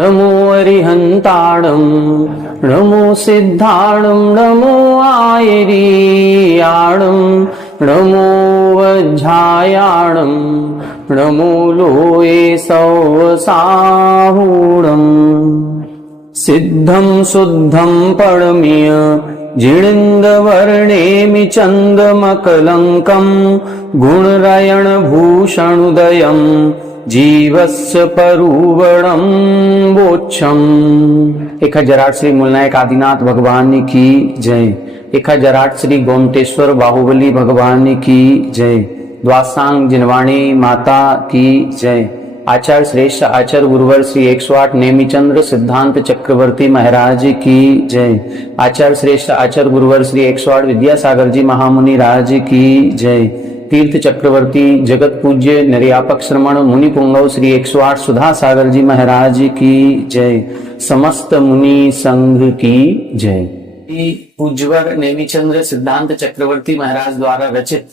नमो अरिहंताणं नमो सिद्धाणं नमो आयरीयाणं नमो वज्झायाणं नमो लोये सौसाहूणं सिद्धं शुद्धं परमीय जिणिन्दवर्णेमि चन्दमकलङ्कं गुणरयणभूषणुदयं जीवस्य परुवणं वोच्छम्। 1008 श्री मूलनायक आदिनाथ भगवान की जय। 1008 श्री गोमटेश्वर बाहुबली भगवान की जय। द्वासांग जिनवाणी माता की जय। आचार्य श्रेष्ठ आचार्य गुरुवर श्री 108 नेमिचंद्र सिद्धांत चक्रवर्ती महाराज की जय। आचार्य श्रेष्ठ आचार्य गुरुवर श्री 108 विद्यासागर जी महामुनि राज की जय। तीर्थ चक्रवर्ती जगत पूज्य निर्यापक श्रमण मुनि पुंगव श्री 108 सुधा सागर जी महाराज की जय। समस्त मुनि संघ की जय। पूज्यवर नेमिचंद्र सिद्धांत चक्रवर्ती महाराज द्वारा रचित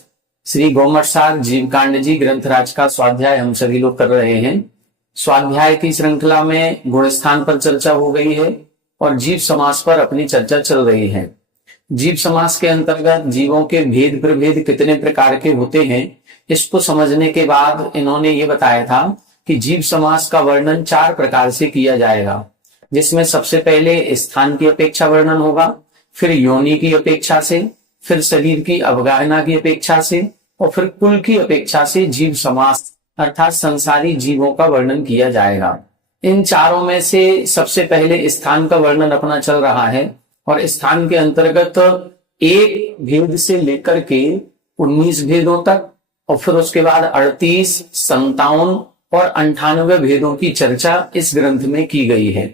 श्री गोमटसार जीवकांड जी ग्रंथराज का स्वाध्याय हम सभी लोग कर रहे हैं। स्वाध्याय की श्रृंखला में गुणस्थान पर चर्चा हो गई है और जीव समास पर अपनी चर्चा चल रही है। जीव समास के अंतर्गत जीवों के भेद प्रभेद कितने प्रकार के होते हैं, इसको समझने के बाद इन्होंने ये बताया था कि जीव समास का वर्णन 4 प्रकार से किया जाएगा, जिसमें सबसे पहले स्थान की अपेक्षा वर्णन होगा, फिर योनि की अपेक्षा से, फिर शरीर की अवगाहना की अपेक्षा से और फिर कुल की अपेक्षा से जीव समास अर्थात संसारी जीवों का वर्णन किया जाएगा। इन चारों में से सबसे पहले स्थान का वर्णन अपना चल रहा है और स्थान के अंतर्गत 1 भेद से लेकर के 19 भेदों तक और फिर उसके बाद 38, 57 और 98 भेदों की चर्चा इस ग्रंथ में की गई है,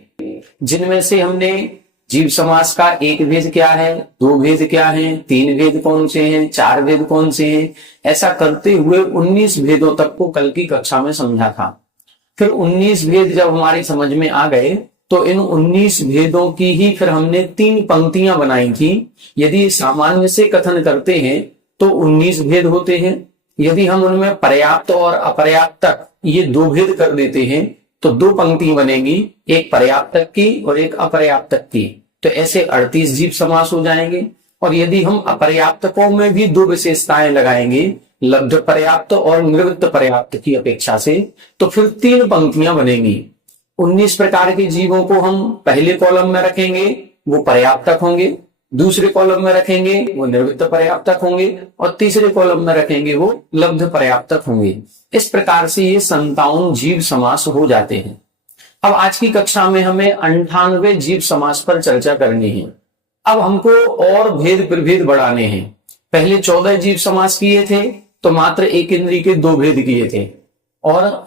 जिनमें से हमने जीव समास का 1 भेद क्या है, 2 भेद क्या है, 3 भेद कौन से हैं, 4 भेद कौन से हैं, ऐसा करते हुए 19 भेदों तक को कल की कक्षा में समझा था। फिर 19 भेद जब हमारी समझ में आ गए तो इन 19 भेदों की ही फिर हमने 3 पंक्तियां बनाई थी। यदि सामान्य से कथन करते हैं तो 19 भेद होते हैं। यदि हम उनमें पर्याप्त और अपर्याप्त तक ये 2 भेद कर देते हैं तो 2 पंक्ति बनेगी, एक पर्याप्त तक की और एक अपर्याप्त तक की। तो ऐसे 38 जीव समास हो जाएंगे। और यदि हम अपर्याप्तकों में भी 2 विशेषताएं लगाएंगे, लब्ध पर्याप्त और निवृत्त पर्याप्त की अपेक्षा से, तो फिर 3 पंक्तियां बनेंगी। 19 प्रकार के जीवों को हम पहले कॉलम में रखेंगे, वो पर्याप्तक होंगे, दूसरे कॉलम में रखेंगे वो निवृत्त पर्याप्तक होंगे और तीसरे कॉलम में रखेंगे वो लब्ध पर्याप्तक होंगे। इस प्रकार से ये 57 जीव समास हो जाते हैं। अब आज की कक्षा में हमें 98 जीव समास पर चर्चा करनी है। अब हमको और भेद प्रभेद बढ़ाने हैं। पहले 14 जीव समास किए थे तो मात्र एक इंद्री के 2 भेद किए थे और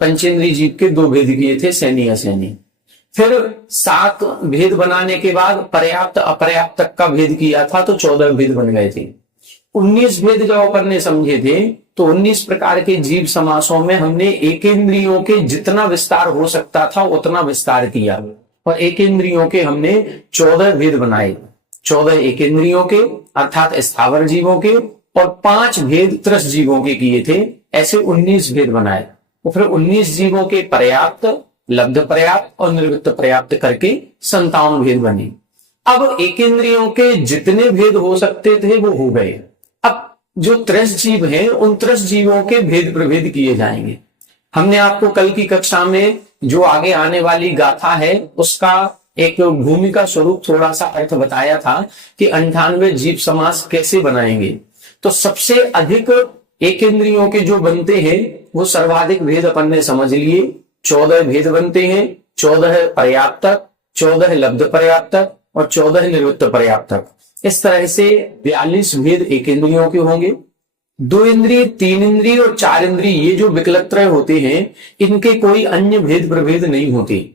पंचेंद्री जीव के 2 भेद किए थे, सैनी असैनी। फिर 7 भेद बनाने के बाद पर्याप्त अपर्याप्त तक का भेद किया था तो 14 भेद बन गए थे। 19 भेद जब अपन ने समझे थे तो 19 प्रकार के जीव समासों में हमने एकेंद्रियों के जितना विस्तार हो सकता था उतना विस्तार किया और एकेंद्रियों के हमने 14 भेद बनाए। 14 एकेंद्रियों के अर्थात स्थावर जीवों के और 5 भेद त्रस जीवों के किए थे। ऐसे 19 भेद बनाए और फिर 19 जीवों के पर्याप्त, लब्ध पर्याप्त और निवृत्त पर्याप्त करके 57 भेद बने। अब एकेंद्रियों के जितने भेद हो सकते थे वो हो गए। अब जो त्रस जीव हैं उन त्रस जीवों के भेद प्रभेद किए जाएंगे। हमने आपको कल की कक्षा में जो आगे आने वाली गाथा है उसका एक भूमिका स्वरूप थोड़ा सा अर्थ बताया था कि 98 जीव समास कैसे बनाएंगे। तो सबसे अधिक एकेंद्रियों के जो बनते हैं वो सर्वाधिक भेद अपन ने समझ लिए। 14 भेद बनते हैं, 14 पर्याप्तक, 14 लब्ध पर्याप्तक और 14 निवृत्त पर्याप्तक। इस तरह से 42 भेद एकेंद्रियों के होंगे। दो इंद्रिय, तीन इंद्रिय और चार इंद्रिय, ये जो विकलत्रय होते हैं, इनके कोई अन्य भेद प्रभेद नहीं होते।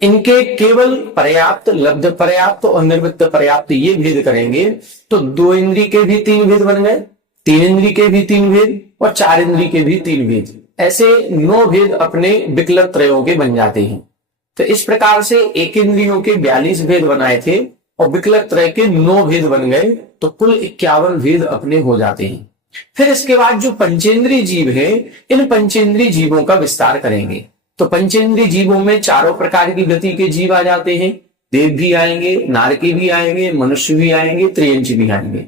इनके केवल पर्याप्त, लब्ध पर्याप्त और निर्वृत्त पर्याप्त ये भेद करेंगे तो दो इंद्रिय के भी तीन भेद बन गए, तीन इंद्रिय के भी तीन भेद और चार इंद्रिय के भी तीन भेद, ऐसे 9 भेद अपने विकलत त्रयों के बन जाते हैं। तो इस प्रकार से एक इंद्रियों के 42 भेद बनाए थे और विकलत त्रय के 9 भेद बन गए, तो कुल 51 भेद अपने हो जाते हैं। फिर इसके बाद जो पंचेंद्रीय जीव है, इन पंचेंद्रीय जीवों का विस्तार करेंगे। तो पंचेंद्रीय जीवों में चारों प्रकार की गति के जीव आ जाते हैं, देव भी आएंगे, नारकी भी आएंगे, मनुष्य भी आएंगे, त्रियंच भी आएंगे।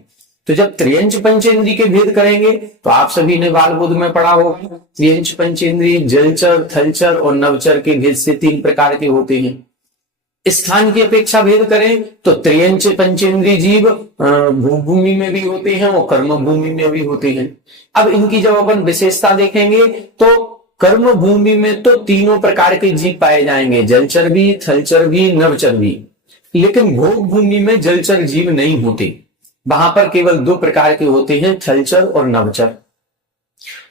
तो जब त्रियंच पंचेंद्रिय के भेद करेंगे तो आप सभी ने बाल बुद्ध में पढ़ा होगा, त्रियंच पंचेंद्रिय जलचर, थलचर और नवचर के भेद से 3 प्रकार के होते हैं। स्थान की अपेक्षा भेद करें तो त्रियंच पंचेंद्रिय जीव भूमि में भी होते हैं और कर्म भूमि में भी होते हैं। अब इनकी जब अपन विशेषता देखेंगे तो कर्म भूमि में तो तीनों प्रकार के जीव पाए जाएंगे, जलचर भी, थलचर भी, नवचर भी। लेकिन भोग भूमि में जलचर जीव नहीं होते, वहां पर केवल 2 प्रकार के होते हैं, थलचर और नवचर।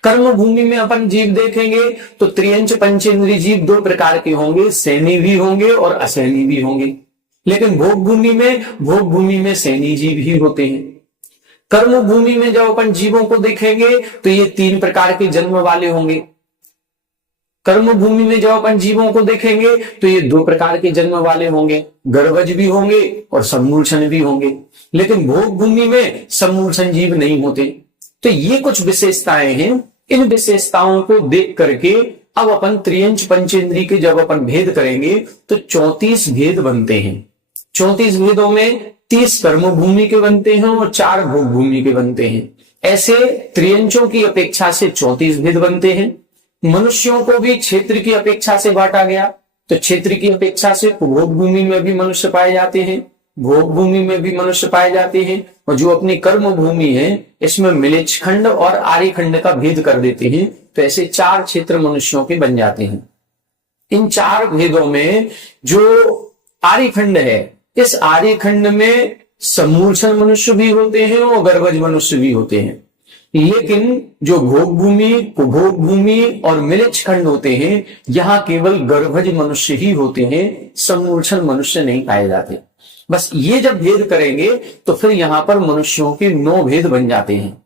कर्म भूमि में अपन जीव देखेंगे तो त्रियंच पंचेंद्रिय जीव 2 प्रकार के होंगे, सैनी भी होंगे और असैनी भी होंगे। लेकिन भोग भूमि में सैनी जीव ही होते हैं। कर्म भूमि में जब अपन जीवों को देखेंगे तो ये 3 प्रकार के जन्म वाले होंगे। कर्म भूमि में जब अपन जीवों को देखेंगे तो ये 2 प्रकार के जन्म वाले होंगे, गर्भज भी होंगे और सम्मूर्छन भी होंगे। लेकिन भोग भूमि में सम्मूर्छन जीव नहीं होते। तो ये कुछ विशेषताएं हैं। इन विशेषताओं को देख करके अब अपन त्रियंच पंचेंद्रिय के जब अपन भेद करेंगे तो 34 भेद बनते हैं। 34 भेदों में 30 कर्म भूमि के बनते हैं और 4 भोग भूमि के बनते हैं। ऐसे त्रियंचों की अपेक्षा से 34 भेद बनते हैं। मनुष्यों को भी क्षेत्र की अपेक्षा से बांटा गया, तो क्षेत्र की अपेक्षा से भोग भूमि में भी मनुष्य पाए जाते हैं, भोग भूमि में भी मनुष्य पाए जाते हैं, और जो अपनी कर्म भूमि है इसमें मिलिच खंड और आर्य खंड का भेद कर देते हैं। तो ऐसे 4 क्षेत्र मनुष्यों के बन जाते हैं। इन 4 भेदों में जो आर्य खंड है, इस आर्य खंड में सम्मूर्छन मनुष्य भी होते हैं और गर्भज मनुष्य भी होते हैं। लेकिन जो भोग भूमि, कुभोग भूमि और मिलिच खंड होते हैं, यहां केवल गर्भज मनुष्य ही होते हैं, सम्मूर्छन मनुष्य नहीं पाए जाते। बस ये जब भेद करेंगे तो फिर यहां पर मनुष्यों के 9 भेद बन जाते हैं।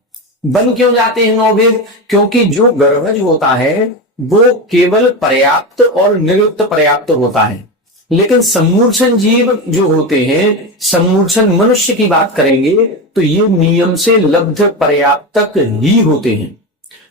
बन क्यों जाते हैं 9 भेद? क्योंकि जो गर्भज होता है वो केवल पर्याप्त और निरुक्त पर्याप्त होता है। लेकिन सम्मूर्छन जीव जो होते हैं, सम्मूर्छन मनुष्य की बात करेंगे तो ये नियम से लब्ध पर्याप्त तक ही होते हैं।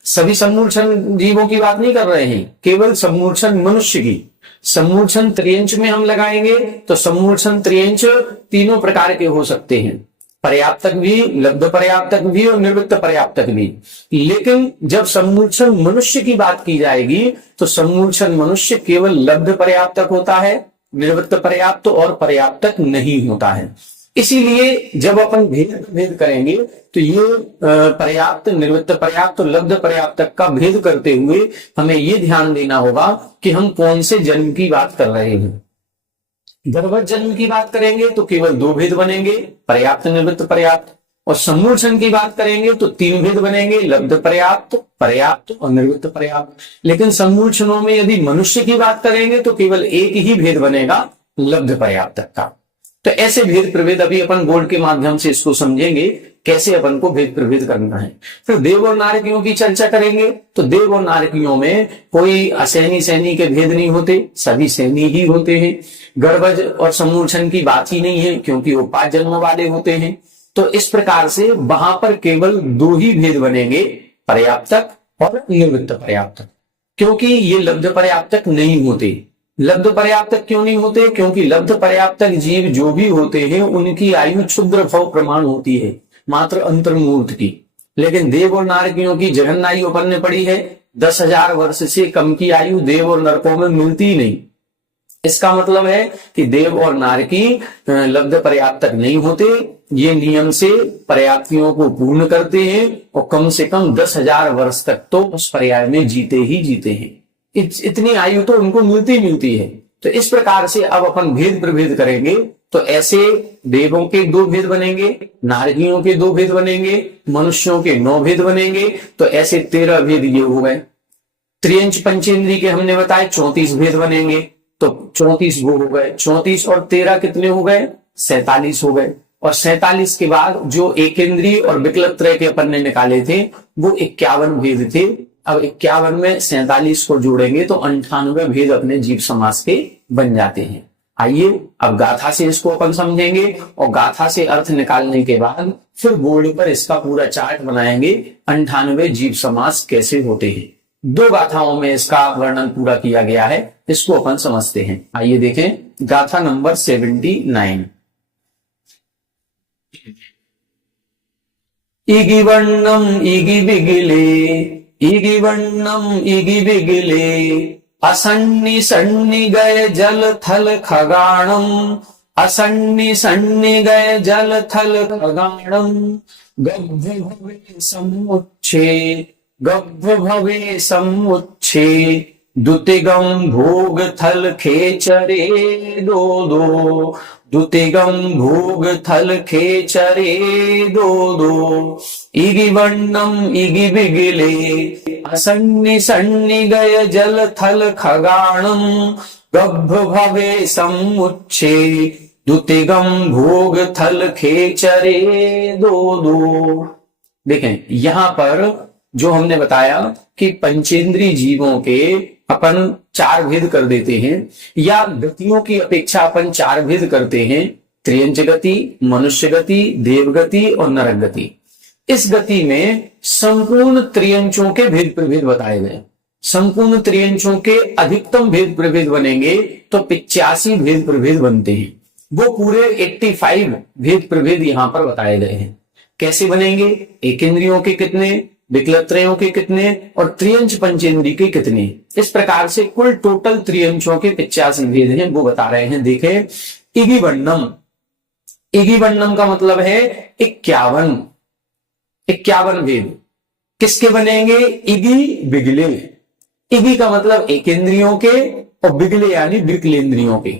सभी सम्मूर्छन जीवों की बात नहीं कर रहे हैं, केवल सम्मूर्छन मनुष्य की। सम्मूर्छन त्रियंच में हम लगाएंगे तो सम्मूर्छन त्रियंच 3 प्रकार के हो सकते हैं, पर्याप्तक भी, लब्ध पर्याप्तक भी और निवृत्त पर्याप्तक भी। लेकिन जब सम्मूर्छन मनुष्य की बात की जाएगी तो सम्मूर्छन मनुष्य केवल लब्ध पर्याप्तक होता है, निवृत्त पर्याप्त और पर्याप्तक नहीं होता है। इसीलिए जब अपन भेद करेंगे तो ये पर्याप्त, निवृत्त पर्याप्त और लब्ध पर्याप्तक का भेद करते हुए हमें ये ध्यान देना होगा कि हम कौन से जन्म की बात कर रहे हैं। गर्भज जन्म की बात करेंगे तो केवल 2 भेद बनेंगे, पर्याप्त, निवृत्त पर्याप्त। और सम्मूर्छन की बात करेंगे तो 3 भेद बनेंगे, लब्ध पर्याप्त, पर्याप्त और निवृत्त पर्याप्त। लेकिन सम्मूर्छनों में यदि मनुष्य की बात करेंगे तो केवल एक ही भेद बनेगा, लब्ध पर्याप्तक का। तो ऐसे भेद प्रभेद अभी अपन बोर्ड के माध्यम से इसको समझेंगे, कैसे अपन को भेद प्रभेद करना है। फिर देव और नारकियों की चर्चा करेंगे तो देव और नारकियों में कोई असैनी सैनी के भेद नहीं होते, सभी सैनी ही होते हैं। गर्भज और सम्मूर्छन की बात ही नहीं है क्योंकि वो 5 जन्म वाले होते हैं। तो इस प्रकार से वहां पर केवल 2 ही भेद बनेंगे, पर्याप्तक और निवृत्त पर्याप्तक, क्योंकि ये लब्ध पर्याप्तक नहीं होते। लब्ध पर्याप्तक क्यों नहीं होते? क्योंकि लब्ध पर्याप्तक जीव जो भी होते हैं उनकी आयु क्षुद्र भव प्रमाण होती है, मात्र अंतर्मूर्त की। लेकिन देव और नारकियों की जघन आयु अपन ने पढ़ी है, 10,000 वर्ष से कम की आयु देव और नरकों में मिलती ही नहीं। इसका मतलब है कि देव और नारकी लब्ध पर्याप्तक नहीं होते, ये नियम से पर्याप्तियों को पूर्ण करते हैं और कम से कम 10,000 वर्ष तक तो उस पर्याय में जीते ही जीते हैं। इतनी आयु तो उनको मिलती है। तो इस प्रकार से अब अपन भेद प्रभेद करेंगे तो ऐसे देवों के 2 भेद बनेंगे, नारकियों के 2 भेद बनेंगे, मनुष्यों के 9 भेद बनेंगे, तो ऐसे 13 भेद ये हो गए। त्रियंच पंचेंद्री के हमने बताए 34 भेद बनेंगे, तो 34 वो हो गए। 34 और 13 कितने हो गए? 47 हो गए। और 47 के बाद जो एकेंद्रीय और विकलत्रय के अपन ने निकाले थे वो 51 भेद थे। अब 51 में 47 को जोड़ेंगे तो 98 भेद अपने जीव समास के बन जाते हैं। आइए अब गाथा से इसको अपन समझेंगे और गाथा से अर्थ निकालने के बाद फिर बोर्ड पर इसका पूरा चार्ट बनाएंगे 98 जीव समास कैसे होते हैं। 2 गाथाओं में इसका वर्णन पूरा किया गया है, इसको अपन समझते हैं। आइए देखें गाथा नंबर 79। इगी वर्णम इगी बिगिले, इगी वर्णम इगी बिगिले, असन्नि सन्नि गय जल थल खगाणम, असन्नि सन्नि गय जल थल खगाणम, गब्ध भवे समुच्छे, गब्ध भवे समुच्छे, दुतिगम भोग थल खेचरे दो दो, दुतिगम भोग थल खेचरे दो दो, इगी वर्णम इगी बिगिले, असन्नि सन्नि गय जल थल खगाणम, गब्भ भवे समुच्छे, दुतिगम भोग थल खेचरे दो दो। देखें यहां पर जो हमने बताया कि पंचेंद्रीय जीवों के अपन 4 भेद कर देते हैं, या गतियों की अपेक्षा अपन 4 भेद करते हैं, त्रियंच गति, मनुष्य गति, देव गति और नरक गति। इस गति में संपूर्ण त्रियंचों के भेद प्रभेद बताए गए। संपूर्ण त्रियंचों के अधिकतम भेद प्रभेद बनेंगे तो 85 भेद प्रभेद बनते हैं। वो पूरे 85 भेद प्रभेद यहां पर बताए गए हैं। कैसे बनेंगे? एकेंद्रियों के कितने, विकलत्रयों के कितने और त्रियंच पंचेंद्री के कितने, इस प्रकार से कुल टोटल त्रियंचों के 85 भेद हैं, वो बता रहे हैं। देखें इगी वर्णम, इगी वर्णम का मतलब है 51 भेद। किसके बनेंगे? इगी बिगले। इगी का मतलब एकेंद्रियों के और बिगले यानी विकलेंद्रियों के।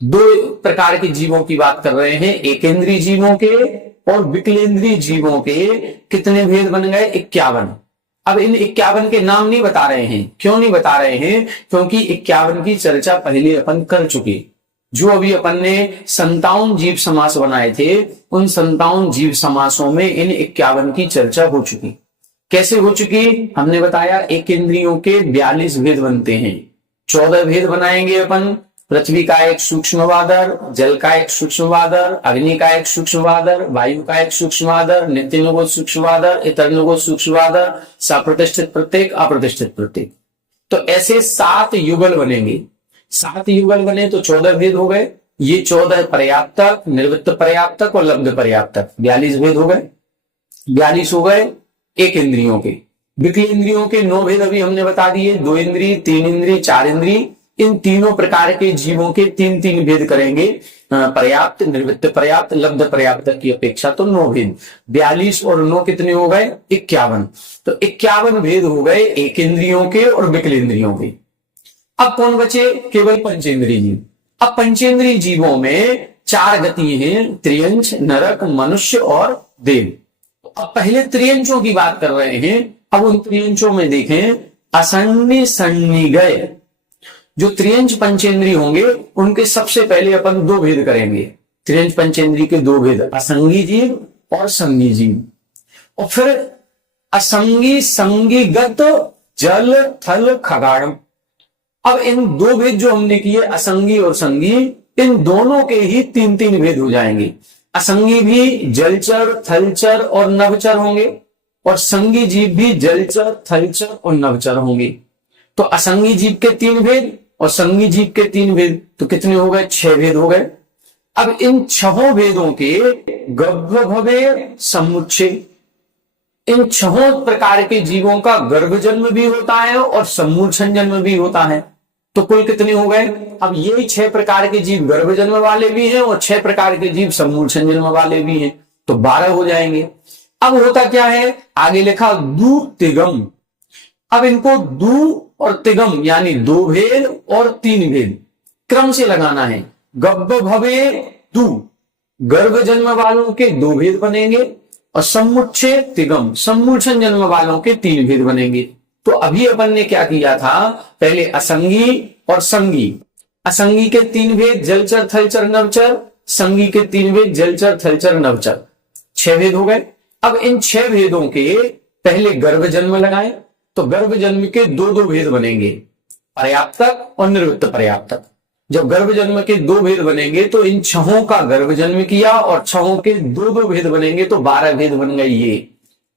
2 प्रकार के जीवों की बात कर रहे हैं, एकेंद्रीय जीवों के और विकलेंद्रीय जीवों के कितने भेद बन गए? 51। अब इन 51 के नाम नहीं बता रहे हैं। क्यों नहीं बता रहे हैं? क्योंकि 51 की चर्चा पहले अपन कर चुके। जो अभी अपन ने 57 जीव समास बनाए थे, उन 57 जीव समासों में इन 51 की चर्चा हो चुकी। कैसे हो चुकी? हमने बताया एकेंद्रियों के 42 भेद बनते हैं। 14 भेद बनाएंगे अपन। पृथ्वी का एक सूक्ष्म वादर, जल का एक सूक्ष्म वादर, अग्नि का एक सूक्ष्म वादर, वायु का एक सूक्ष्म वादर, नित्यनुगो सूक्ष्म वादर, इतरनुगो सूक्ष्म वादर, सप्रतिष्ठित प्रत्येक, अप्रतिष्ठित प्रत्येक। तो ऐसे 7 युगल बनेंगे। 7 युगल बने तो 14 भेद हो गए। ये 14 पर्याप्तक, निर्वृत्त पर्याप्तक और लब्ध पर्याप्तक, 42 भेद हो गए। 42 हो गए एक इंद्रियों के। विकलेंद्रियों के 9 भेद अभी हमने बता दिए। 2 इंद्रिय, 3 इंद्रिय, 4 इंद्रिय। इन तीनों प्रकार के जीवों के 3-3 भेद करेंगे। पर्याप्त, निर्वृत्त पर्याप्त, लब्ध पर्याप्त की अपेक्षा तो 9 भेद। 42 और 9 कितने हो गए? 51। तो 51 भेद हो गए एक इंद्रियों के और विकलेंद्रियों के। अब कौन बचे? केवल पंचेंद्रीय जीव। अब पंचेंद्रीय जीवों में 4 गति हैं, त्रियंच, नरक, मनुष्य और देव। अब पहले त्रियंचों की बात कर रहे हैं। अब उन त्रियंचों में देखें असन्नि सन्नि गय। जो त्रियंच पंचेंद्रीय होंगे उनके सबसे पहले अपन 2 भेद करेंगे। त्रियंच पंचेंद्रीय के 2 भेद, असंगी जीव और संगी जीव। और फिर असंगी संगीगत जल थल खगाड़म। अब इन 2 भेद जो हमने किए, असंगी और संगी, इन दोनों के ही 3-3 भेद हो जाएंगे। असंगी भी जलचर, थलचर और नभचर होंगे और संगी जीव भी जलचर, थलचर और नभचर होंगे। तो असंगी जीव के 3 भेद और संगी जीव के 3 भेद, तो कितने हो गए? 6 भेद हो गए। अब इन 6 भेदों के गर्भ भवे समुच्चय, इन 6 प्रकार के जीवों का गर्भ जन्म भी होता है और सम्मूर्छन जन्म भी होता है। तो कुल कितने हो गए? अब ये 6 प्रकार के जीव गर्भ जन्म वाले भी हैं और 6 प्रकार के जीव सम्मूर्छन जन्म वाले भी हैं, तो 12 हो जाएंगे। अब होता क्या है? आगे लिखा दू तिगम। अब इनको दू और तिगम यानी 2 भेद और 3 भेद क्रम से लगाना है। गब्ब भवे दू, गर्भ जन्म वालों के 2 भेद बनेंगे, और सम्मुच्छे तिगम, सम्मूर्छन जन्म वालों के 3 भेद बनेंगे। तो अभी अपन ने क्या किया था, पहले असंगी और संगी, असंगी के 3 भेद जलचर थलचर नवचर, संगी के 3 भेद जलचर थलचर नवचर, 6 भेद हो गए। अब इन 6 भेदों के पहले गर्भ जन्म लगाए, तो गर्भ जन्म के 2 भेद बनेंगे, पर्याप्तक और निर्वृत्त पर्याप्तक। जब गर्भ जन्म के 2 भेद बनेंगे तो इन 6 का गर्भ जन्म किया और 6 के 2 भेद बनेंगे, तो 12 भेद बन गए ये।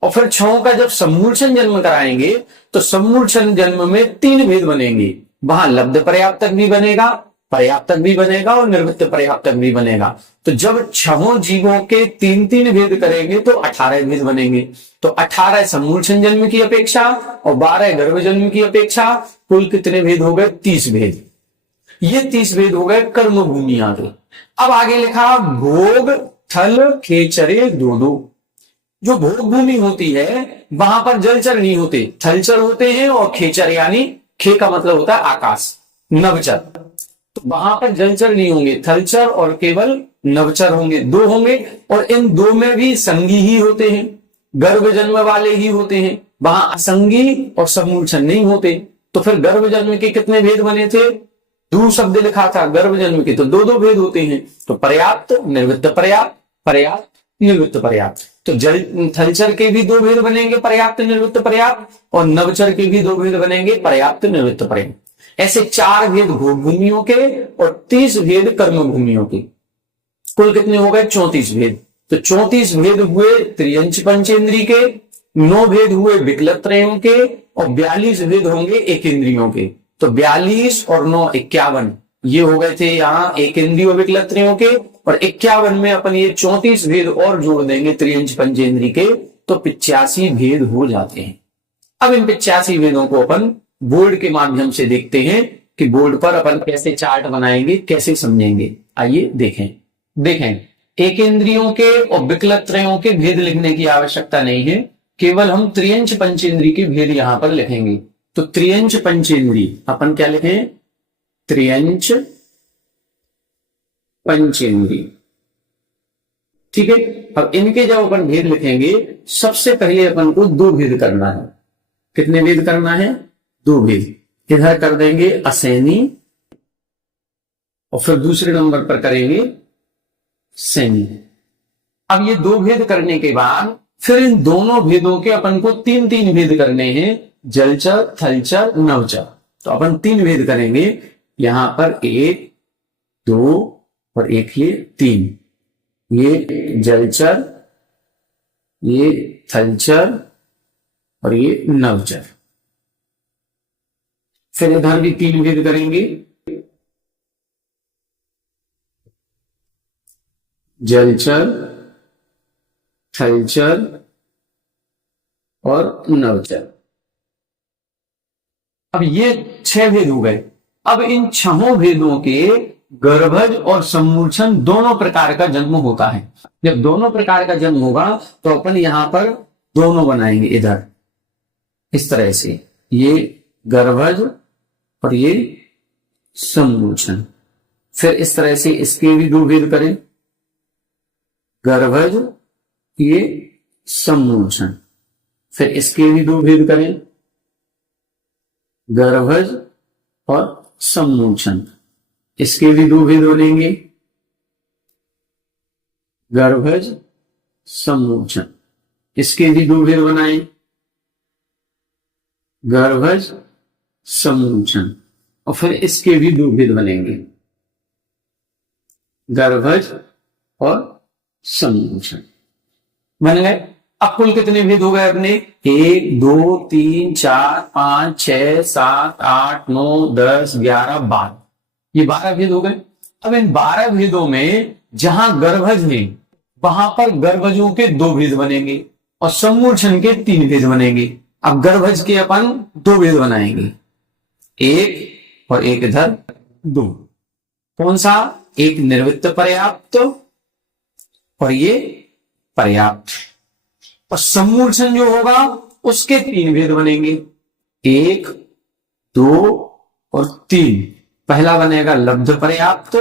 और फिर 6 का जब सम्मूर्छन जन्म कराएंगे तो सम्मूर्छन जन्म में 3 भेद बनेंगे, वहां लब्ध पर्याप्तक भी बनेगा, पर्याप्तक भी बनेगा और निर्वृत्त पर्याप्तक भी बनेगा। तो जब 6 जीवों के 3-3 भेद करेंगे तो 18 भेद बनेंगे। तो 18 सम्मूर्छन जन्म की अपेक्षा और 12 गर्भ जन्म की अपेक्षा, कुल कितने भेद हो गए, 30 भेद। ये 30 भेद हो गए कर्म भूमिया के। अब आगे लिखा भोग थल खेचरे 2-2। जो भोग भूमि होती है वहां पर जलचर नहीं होते, थलचर होते हैं, और खेचर यानी खे का मतलब होता है आकाश, नवचर। तो वहां पर जलचर नहीं होंगे, थलचर और केवल नवचर होंगे, 2 होंगे। और इन 2 में भी संगी ही होते हैं, गर्भ जन्म वाले ही होते हैं, वहां असंगी और सम्मूर्छन नहीं होते। तो फिर गर्भ जन्म के कितने भेद बने थे, 2 शब्द लिखा था गर्भ जन्म के, तो 2 भेद होते हैं। तो पर्याप्त निवृत्त पर्याप्त, पर्याप्त निवृत्त पर्याप्त। तो जल थलचर के भी 2 भेद बनेंगे, पर्याप्त निवृत्त पर्याप्त, और नवचर के भी 2 भेद बनेंगे, पर्याप्त निवृत्त पर्याप्त। ऐसे 4 भेद भोग भूमियों के और 30 भेद कर्म भूमियों के। कुल कितने हो गए, 34 भेद। तो 34 भेद हुए त्रियंच पंचेंद्री के, 9 भेद हुए विकलत त्रयों के, और 42 भेद होंगे एक इंद्रियों के। तो 42 और 9 51, ये हो गए थे यहाँ एक इंद्रियों विकलत त्रयों के, और 51 में अपन ये 34 भेद और जोड़ देंगे त्रियंच पंचेंद्री के, तो 85 भेद हो जाते हैं। अब इन 85 भेदों को अपन बोर्ड के माध्यम से देखते हैं कि बोर्ड पर अपन कैसे चार्ट बनाएंगे, कैसे समझेंगे। आइए देखें एक इंद्रियों के और विकलत त्रयों के भेद लिखने की आवश्यकता नहीं है, केवल हम त्रियंच पंचेंद्री के भेद यहां पर लिखेंगे। तो त्रियंच पंचेंद्री अपन क्या लिखें, त्रियंच पंचेंद्री, ठीक है। अब इनके जब अपन भेद लिखेंगे, सबसे पहले अपन को 2 भेद करना है। कितने भेद करना है, 2 भेद। इधर कर देंगे असैनी, और फिर दूसरे नंबर पर करेंगे सैनी। अब ये 2 भेद करने के बाद फिर इन दोनों भेदों के अपन को 3-3 भेद करने हैं, जलचर थलचर नवचर। तो अपन 3 भेद करेंगे, यहां पर 1 2 और एक ये 3, ये जलचर, ये थलचर और ये नवचर। फिर इधर भी 3 भेद करेंगे, जलचर थलचर और नवचर। अब ये 6 भेद हो गए। अब इन 6 भेदों के गर्भज और सम्मूर्छन दोनों प्रकार का जन्म होता है। जब दोनों प्रकार का जन्म होगा तो अपन यहां पर दोनों बनाएंगे, इधर इस तरह से, ये गर्भज और ये सम्मूर्छन। फिर इस तरह से इसके भी 2 भेद करें, गर्भज ये सम्मूर्छन। फिर इसके भी 2 भेद करें, गर्भज और सम्मूर्छन। इसके भी 2 भेद बनेंगे, गर्भज सम्मूर्छन। इसके भी 2 भेद बनाए, गर्भज सम्मूर्छन। और फिर इसके भी 2 भेद बनेंगे, गर्भज और सम्मूर्छन। बन गए। अब कुल कितने भेद हो गए अपने, 1 2 3 4 5 6 7 8 9 10 11 12, ये 12 भेद हो गए। अब इन 12 भेदों में जहां गर्भज है वहां पर गर्भजों के 2 भेद बनेंगे और सम्मूर्छन के 3 भेद बनेंगे। अब गर्भज के अपन 2 भेद बनाएंगे, 1 और 1 इधर 2। कौन सा, एक निर्वृत्त पर्याप्त और ये पर्याप्त। और सम्मूर्छन जो होगा उसके 3 भेद बनेंगे, 1 2 और 3। पहला बनेगा लब्ध पर्याप्त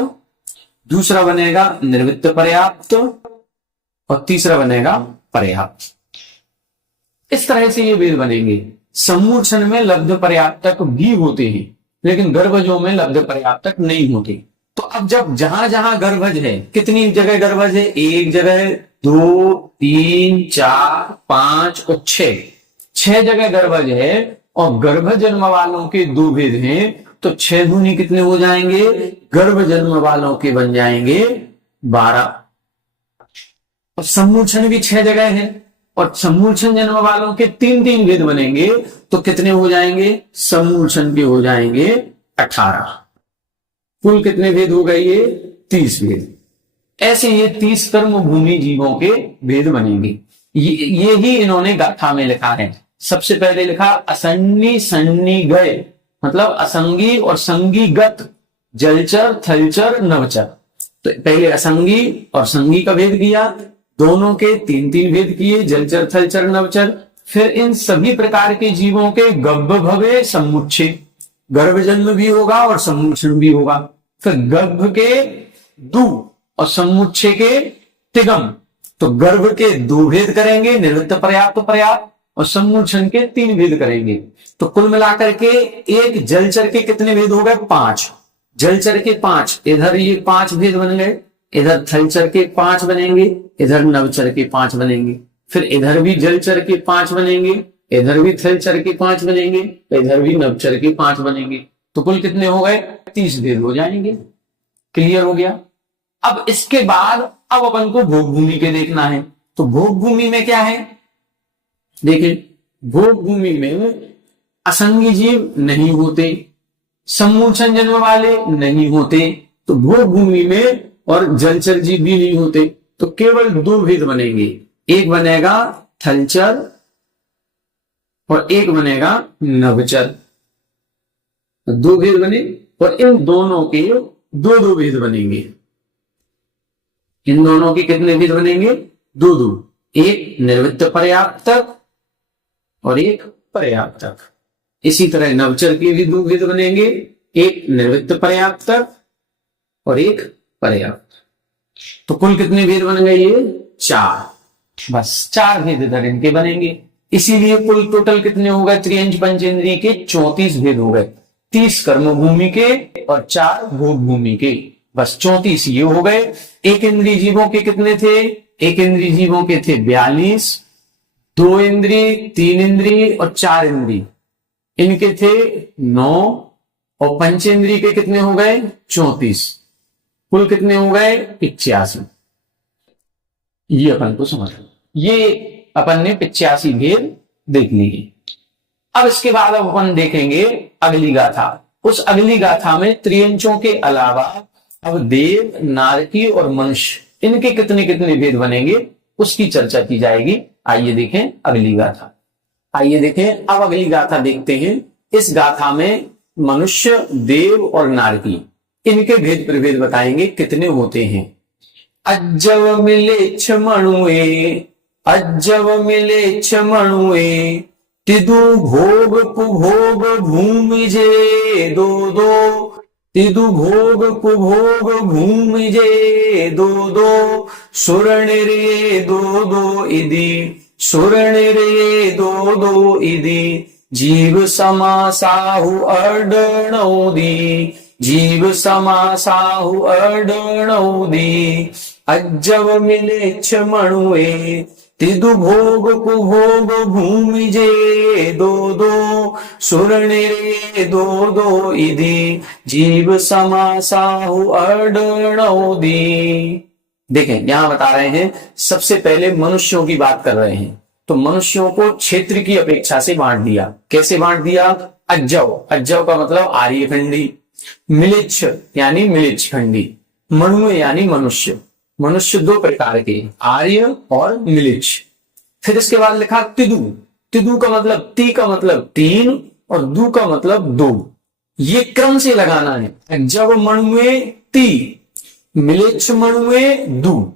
दूसरा बनेगा निर्वित्त पर्याप्त और तीसरा बनेगा पर्याप्त। इस तरह से ये वेद बनेंगे। सम्मूर्छन में लब्ध पर्याप्तक भी होते हैं, लेकिन गर्भजों में लब्ध पर्याप्तक नहीं होते। तो अब जब जहां जहां गर्भज है, कितनी जगह गर्भज है? एक जगह, 2, 3, 4, 5 और 6, 6 जगह गर्भज है और गर्भ जन्म वालों के 2 भेद हैं, तो 6 दूनी कितने हो जाएंगे? गर्भ जन्म वालों के बन जाएंगे 12। और सम्मूर्छन भी 6 जगह है और सम्मूर्छन जन्म वालों के 3-3 भेद बनेंगे, तो कितने हो जाएंगे? सम्मूर्छन के हो जाएंगे 18। कुल कितने भेद हो गए? ये 30 भेद। ऐसे ये 30 कर्म भूमि जीवों के भेद बनेंगे। ये ही इन्होंने गाथा में लिखा है। सबसे पहले लिखा असन्नी सन्नी गए, मतलब असंगी और संगीगत, जलचर थलचर नवचर। तो पहले असंगी और संगी का भेद किया, दोनों के 3-3 भेद किए, जलचर थलचर नवचर। फिर इन सभी प्रकार के जीवों के गब्ब भवे सम्मुच्छे, गर्भ जन्म भी होगा और सम्मुच्छन भी होगा। फिर गर्भ के दू और सम्मुच्छे के तिगम, तो गर्भ के 2 भेद करेंगे, निर्वित्त पर्याप्त पर्याप्त, और सम्मुच्छन के 3 भेद करेंगे। तो कुल मिलाकर के एक जलचर के कितने भेद हो गए? 5। जलचर के 5, इधर ये 5 भेद बन गए, इधर थलचर के 5 बनेंगे, इधर नवचर के 5 बनेंगे। फिर इधर भी जलचर के 5 बनेंगे, इधर भी थलचर के 5 बनेंगे, इधर भी नवचर के 5 बनेंगे। तो कुल कितने हो गए? 30 भेद हो जाएंगे। क्लियर हो गया? अब इसके बाद अब अपन को भोग भूमि के देखना है। तो भोग भूमि में क्या है? देखिए, भोग भूमि में असंगी जीव नहीं होते, सम्मूर्छन जन्म वाले नहीं होते, तो भोग भूमि में और जलचर जीव भी नहीं होते। तो केवल 2 भेद बनेंगे, एक बनेगा थलचर और एक बनेगा नवचर। 2 भेद बने और इन दोनों के 2-2 भेद बनेंगे। इन दोनों के कितने भेद बनेंगे? 2-2, एक निर्वित्त पर्याप्तक और एक पर्याप्तक। इसी तरह नवचर के भी 2 भेद बनेंगे, एक निर्वित्त पर्याप्तक और एक पर्याप्त। तो कुल कितने भेद बन गए? ये 4। बस 4 भेद इधर इनके बनेंगे। इसीलिए कुल टोटल कितने हो गए? त्रियंच पंचेंद्रिय के 34 भेद हो गए, 30 कर्म भूमि के और 4 भोग भूमि के। बस 34 ये हो गए। एक इंद्रिय जीवों के कितने थे? एक इंद्रिय जीवों के थे 42, 2 इंद्रिय, 3 इंद्रिय और 4 इंद्रिय, इनके थे 9, और पंचेंद्रिय के कितने हो गए? 34। कुल कितने हो गए? 85। ये अपन को समझ, ये अपन ने 85 भेद देख लिए। अब इसके बाद अब अपन देखेंगे अगली गाथा। उस अगली गाथा में त्रियंचों के अलावा अब देव, नारकी और मनुष्य, इनके कितने कितने भेद बनेंगे उसकी चर्चा की जाएगी। आइए देखें अगली गाथा। आइए देखें अब अगली गाथा देखते हैं। इस गाथा में मनुष्य, देव और नारकी, इनके भेद प्रभेद बताएंगे कितने होते हैं। अज्जव मिले छमणुए, अज्जव मिले छमणुए, तिदु भोग कुभोग भूमि जे दो दो, तिदु भोग कुभोग भूमि जे दो दो, सुरण रे दो दो इदी, सुरण रे दो दो इदी, जीव समा साहु अर्डणौदी, जीव समा साहु अर्डणौदी, अज्जव मिले छमणुए, तिदु भोग कुभोग भूमि जे दो दो, सुरण रे दो दो इदी, जीव समा साहु अर्डणौदी। देखें यहां बता रहे हैं, सबसे पहले मनुष्यों की बात कर रहे हैं। तो मनुष्यों को क्षेत्र की अपेक्षा से बांट दिया। कैसे बांट दिया? अज्जव, अज्जव का मतलब आर्यखंडी, मिलिच्छ यानी मिलिच्छ खंडी, मणुए यानी मनुष्य। मनुष्य 2 प्रकार के, आर्य और मिलिच्छ। फिर इसके बाद लिखा तिदु, तिदु का मतलब, ती का मतलब 3 और दू का मतलब 2। ये क्रम से लगाना है। अज्जव मणुए ती, मिलिच्छ मणुए दू।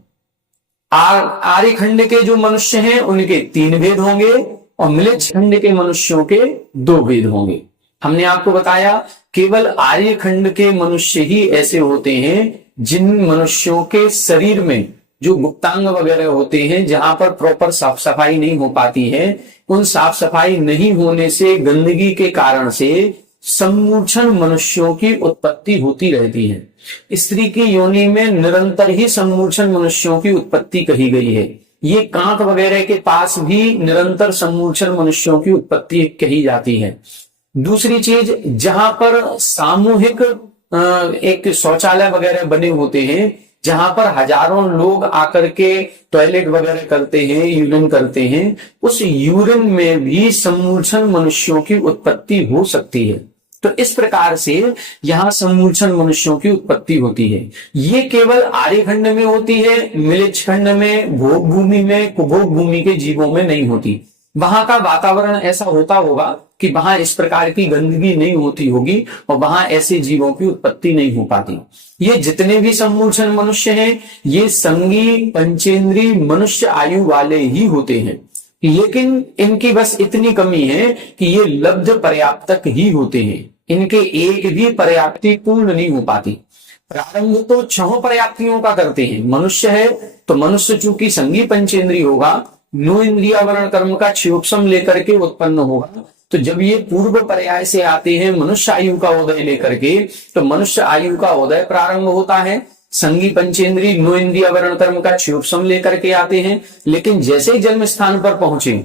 आर्य खंड के जो मनुष्य हैं उनके 3 भेद होंगे और मिलिच्छ खंड के मनुष्यों के 2 भेद होंगे। हमने आपको बताया केवल आर्यखंड के मनुष्य ही ऐसे होते हैं जिन मनुष्यों के शरीर में जो गुप्तांग वगैरह होते हैं, जहां पर प्रॉपर साफ सफाई नहीं हो पाती है, उन साफ सफाई नहीं होने से, गंदगी के कारण से सम्मूर्छन मनुष्यों की उत्पत्ति होती रहती है। स्त्री की योनि में निरंतर ही सम्मूर्छन मनुष्यों की उत्पत्ति कही गई है। ये कांक वगैरह के पास भी निरंतर सम्मूर्छन मनुष्यों की उत्पत्ति कही जाती है। दूसरी चीज, जहां पर सामूहिक एक शौचालय वगैरह बने होते हैं, जहां पर हजारों लोग आकर के टॉयलेट वगैरह करते हैं, यूरिन करते हैं, उस यूरिन में भी सम्मूर्छन मनुष्यों की उत्पत्ति हो सकती है। तो इस प्रकार से यहां सम्मूर्छन मनुष्यों की उत्पत्ति होती है। ये केवल आर्यखंड में होती है, मिलिच खंड में, भोग भूमि में, कुभोग भूमि के जीवों में नहीं होती। वहां का वातावरण ऐसा होता होगा कि वहां इस प्रकार की गंदगी नहीं होती होगी और वहां ऐसे जीवों की उत्पत्ति नहीं हो पाती। ये जितने भी सम्मूर्छन मनुष्य हैं, ये संगी पंचेंद्री मनुष्य आयु वाले ही होते हैं, लेकिन इनकी बस इतनी कमी है कि ये लब्ध पर्याप्तक ही होते हैं। इनके एक भी पर्याप्ति पूर्ण नहीं हो पाती। प्रारंभ तो 6 पर्याप्तियों का करते हैं। मनुष्य है तो मनुष्य चूंकि संगी पंचेंद्री होगा, 9 इंद्रिया वर्ण कर्म का क्षयोपम लेकर के उत्पन्न होगा। तो जब ये पूर्व पर्याय से आते हैं मनुष्य आयु का उदय लेकर के, तो मनुष्य आयु का उदय प्रारंभ होता है। संगी पंचेंद्री 9 इंद्रिया वर्ण कर्म का क्षयोपम लेकर के आते हैं, लेकिन जैसे ही जन्म स्थान पर पहुंचे,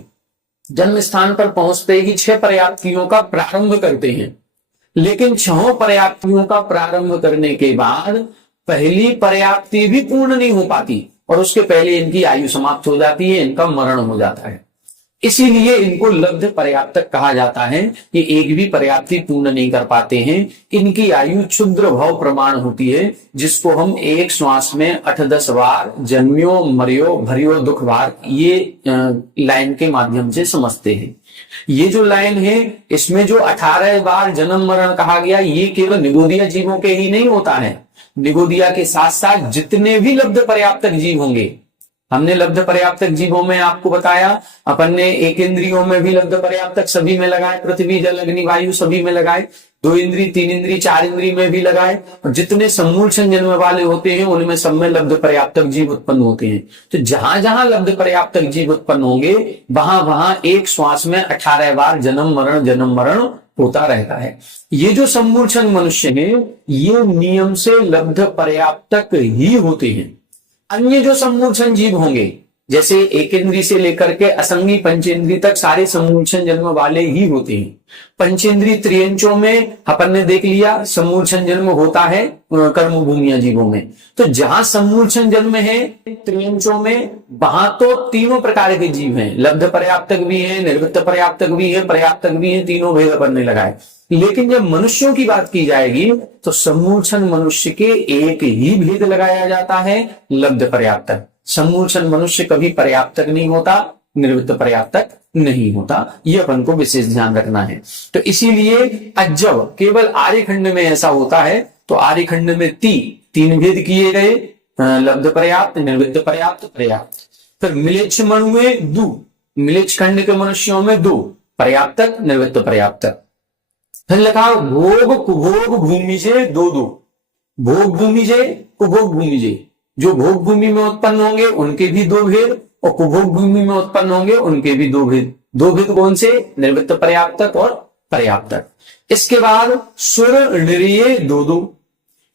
जन्म स्थान पर पहुंचते ही 6 पर्याप्तियों का प्रारंभ करते हैं। लेकिन 6 पर्याप्तियों का प्रारंभ करने के बाद पहली पर्याप्ति भी पूर्ण नहीं हो पाती और उसके पहले इनकी आयु समाप्त हो जाती है, इनका मरण हो जाता है। इसीलिए इनको लब्ध पर्याप्तक कहा जाता है। ये एक भी पर्याप्ति पूर्ण नहीं कर पाते हैं। इनकी आयु क्षुद्र भव प्रमाण होती है, जिसको हम एक श्वास में 8-10 बार जन्म्यो मरियो भरियो दुख भार, ये लाइन के माध्यम से समझते हैं। ये जो लाइन है, इसमें जो 18 बार जन्म मरण कहा गया, ये केवल निगोदिया जीवों के ही नहीं होता है। निगोदिया के साथ साथ जितने भी लब्ध पर्याप्तक जीव होंगे, हमने लब्ध पर्याप्तक जीवों में आपको बताया, अपन ने एक इंद्रियों में भी लब्ध पर्याप्तक सभी में लगाए, पृथ्वी जल अग्नि वायु सभी में लगाए, 2 इंद्री 3 इंद्री 4 इंद्री में भी लगाए, और जितने सम्मूर्छन जन्म वाले होते हैं उनमें सब में लब्ध पर्याप्तक जीव उत्पन्न होते हैं। तो जहां जहां लब्ध पर्याप्तक जीव उत्पन्न होंगे, वहां वहां एक श्वास में 18 बार जन्म मरण होता रहता है। ये जो सम्मूर्छन मनुष्य है, ये नियम से लब्ध पर्याप्तक ही होते हैं। अन्य जो सम्मूर्छन जीव होंगे, जैसे एक इंद्री से लेकर के असंगी पंचेंद्री तक सारे सम्मूर्छन जन्म वाले ही होते हैं। पंचेंद्री त्रियंचों में अपन ने देख लिया सम्मूर्छन जन्म होता है कर्म भूमिया जीवों में। तो जहां सम्मूर्छन जन्म है त्रियंचों में, वहां तो तीनों प्रकार के जीव हैं, लब्ध पर्याप्तक भी है, निर्वृत्त पर्याप्तक भी है, पर्याप्तक भी है, तीनों भेद अपन ने लगाए। लेकिन जब मनुष्यों की बात की जाएगी तो सम्मूर्छन मनुष्य के एक ही भेद लगाया जाता है, लब्ध पर्याप्तक। सम्मूर्छन मनुष्य कभी पर्याप्तक नहीं होता, निर्वृत्त पर्याप्तक नहीं होता। ये अपन को विशेष ध्यान रखना है। तो इसीलिए जब केवल आर्यखंड में ऐसा होता है, तो आर्यखंड में 3 भेद किए गए, लब्ध पर्याप्त, निर्वृत्त पर्याप्त, पर्याप्त। फिर मिलिच मणु में 2, मिलिच खंड के मनुष्यों में 2, पर्याप्तक निर्वृत्त पर्याप्तक। फिर लिखा भोग कुभोग भूमि से 2-2, भोग भूमि से कुभोग भूमि से। जो भोग भूमि में उत्पन्न होंगे उनके भी 2 भेद, और कुभोग भूमि में उत्पन्न होंगे उनके भी 2 भेद। 2 भेद कौन से? निर्वृत्त पर्याप्तक और पर्याप्तक। इसके बाद सुर निरीय 2-2,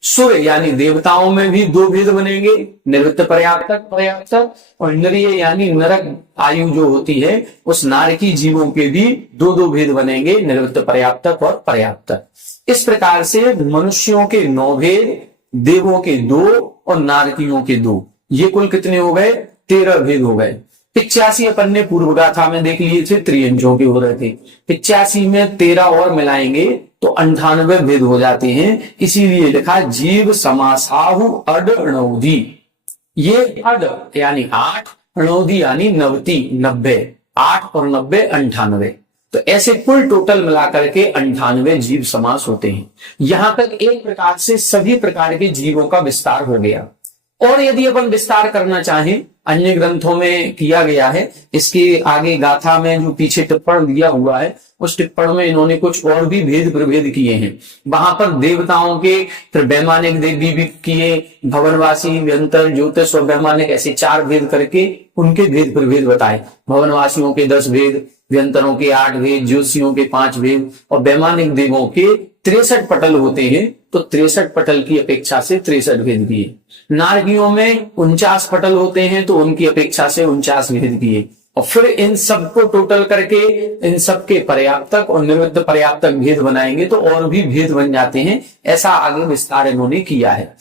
सुर यानी देवताओं में भी 2 भेद बनेंगे, निर्वृत्त पर्याप्तक पर्याप्तक, और निरीय यानी नरक आयु जो होती है उस नारकी जीवों के भी 2-2 भेद बनेंगे, निर्वृत्त पर्याप्तक और पर्याप्तक। इस प्रकार से मनुष्यों के 9 भेद, देवों के 2 और नारकियों के 2, ये कुल कितने हो गए? 13 भेद हो गए। 85 अपन ने पूर्व गाथा में देख लिए थे, त्रियंचों के हो रहे थे। 85 में 13 और मिलाएंगे तो 98 भेद हो जाते हैं। इसीलिए लिखा जीव समासाहु अड अणौधि। ये अड यानी 8, अणौधि यानी 90, 8 और 90 98। तो ऐसे कुल टोटल मिलाकर के 98 जीव समास होते हैं। यहां तक एक प्रकार से सभी प्रकार के जीवों का विस्तार हो गया। और यदि अपन विस्तार करना चाहें, अन्य ग्रंथों में किया गया है, इसके आगे गाथा में जो पीछे टिप्पण दिया हुआ है उस टिप्पण में इन्होंने कुछ और भी भेद प्रभेद किए हैं। वहां पर देवताओं के, फिर वैमानिक देवी भी किए, भवनवासी, व्यंतर, ज्योतिष और वैमानिक, ऐसे 4 भेद करके उनके भेद प्रभेद बताए। भवनवासियों के 10 भेद, व्यंतरों के 8 भेद, ज्योतिषियों के 5 भेद और वैमानिक देवों के 63 पटल होते हैं, तो 63 पटल की अपेक्षा से 63 भेद किए। नारकियों में 49 पटल होते हैं, तो उनकी अपेक्षा से 49 भेद किए। और फिर इन सबको टोटल करके इन सबके पर्याप्तक और निवृत्त पर्याप्तक भेद बनाएंगे तो और भी भेद बन जाते हैं। ऐसा आगे विस्तार इन्होंने किया है।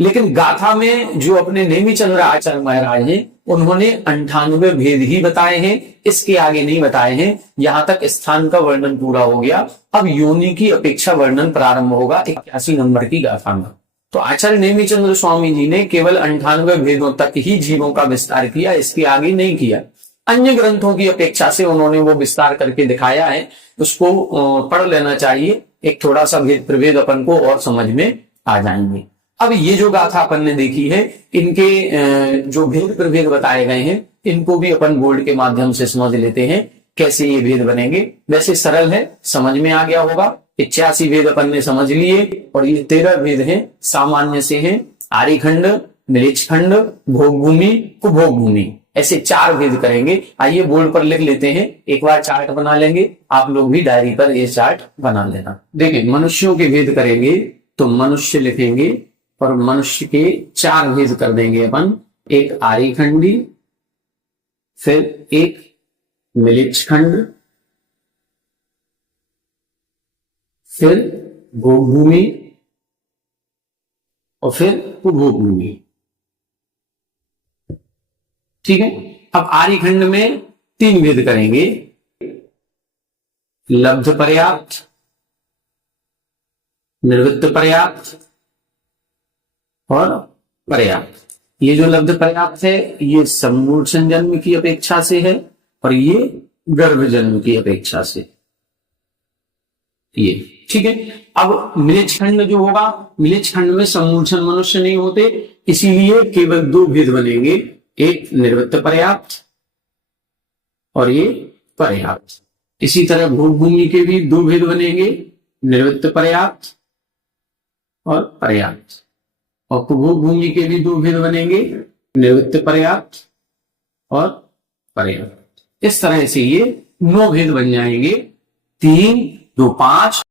लेकिन गाथा में जो अपने नेमिचंद्र आचार्य महाराज हैं, उन्होंने 98 भेद ही बताए हैं, इसके आगे नहीं बताए हैं। यहां तक स्थान का वर्णन पूरा हो गया। अब योनि की अपेक्षा वर्णन प्रारंभ होगा 81 नंबर की गाथा में। तो आचार्य नेमिचंद्र स्वामी जी ने केवल 98 भेदों तक ही जीवों का विस्तार किया, इसके आगे नहीं किया। अन्य ग्रंथों की अपेक्षा से उन्होंने वो विस्तार करके दिखाया है, उसको पढ़ लेना चाहिए। एक थोड़ा सा भेद प्रभेद अपन को और समझ में आ जाएंगे। अब ये जो गाथा अपन ने देखी है, इनके जो भेद प्रभेद बताए गए हैं, इनको भी अपन बोर्ड के माध्यम से समझ लेते हैं कैसे ये भेद बनेंगे। वैसे सरल है, समझ में आ गया होगा। 81 भेद अपन ने समझ लिए और ये 13 भेद हैं, सामान्य से हैं। आर्यखंड, मिलिचखंड, भोगभूमि, कुभोग भूमि, ऐसे 4 भेद करेंगे। आइए बोर्ड पर लिख लेते हैं, एक बार चार्ट बना लेंगे। आप लोग भी डायरी पर ये चार्ट बना लेना। देखिए, मनुष्यों के भेद करेंगे तो मनुष्य लिखेंगे और मनुष्य के 4 भेद कर देंगे अपन। एक आर्यखंडी, फिर एक मिलिचखंड, फिर भोगभूमि और फिर कुभोग भूमि। ठीक है। अब आर्यखंड में 3 भेद करेंगे, लब्ध पर्याप्त, निर्वृत्त पर्याप्त और पर्याप्त। ये जो लब्ध पर्याप्त है, ये सम्मूर्छन जन्म की अपेक्षा से है और ये गर्भ जन्म की अपेक्षा से। ये ठीक है। अब मिलिचखंड जो होगा, मिलिचखंड में सम्मूर्छन मनुष्य नहीं होते, इसीलिए केवल 2 भेद बनेंगे, एक निर्वृत्त पर्याप्त और ये पर्याप्त। इसी तरह भोगभूमि के भी 2 भेद बनेंगे, निर्वृत्त पर्याप्त और पर्याप्त। और कुभोग भूमि के भी 2 भेद बनेंगे, निर्वृत्त पर्याप्त और पर्याप्त। इस तरह से ये 9 भेद बन जाएंगे। 3, 2, 5।